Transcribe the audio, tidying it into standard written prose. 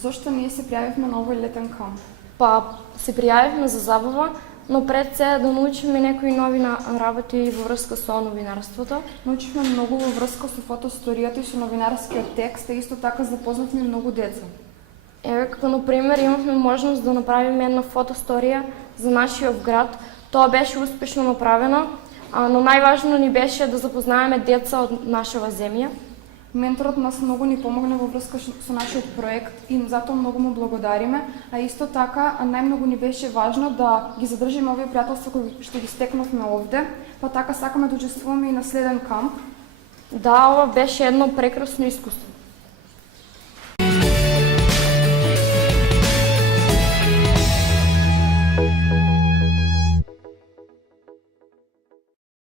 Зошто ние се пријавивме на овој летен камп? Па се пријавивме за забава, но пред се да научиме некои нови работи во врска со новинарството. Научивме многу во врска со фотосторијата и со новинарскиот текст, и исто така запознавме многу деца. Еве како например имавме можност да направиме една фотосторија за нашиот град. Тоа беше успешно направено, но најважно ни беше да запознаеме деца од нашава земја. Менторот нас многу ни помогна во врска со нашиот проект и затоа многу му благодариме, а исто така најмногу ни беше важно да ги задржиме овие пријателства кои што ги стекнавме овде, па така сакаме да учествуваме и на следен камп. Да, ова беше едно прекрасно искуство.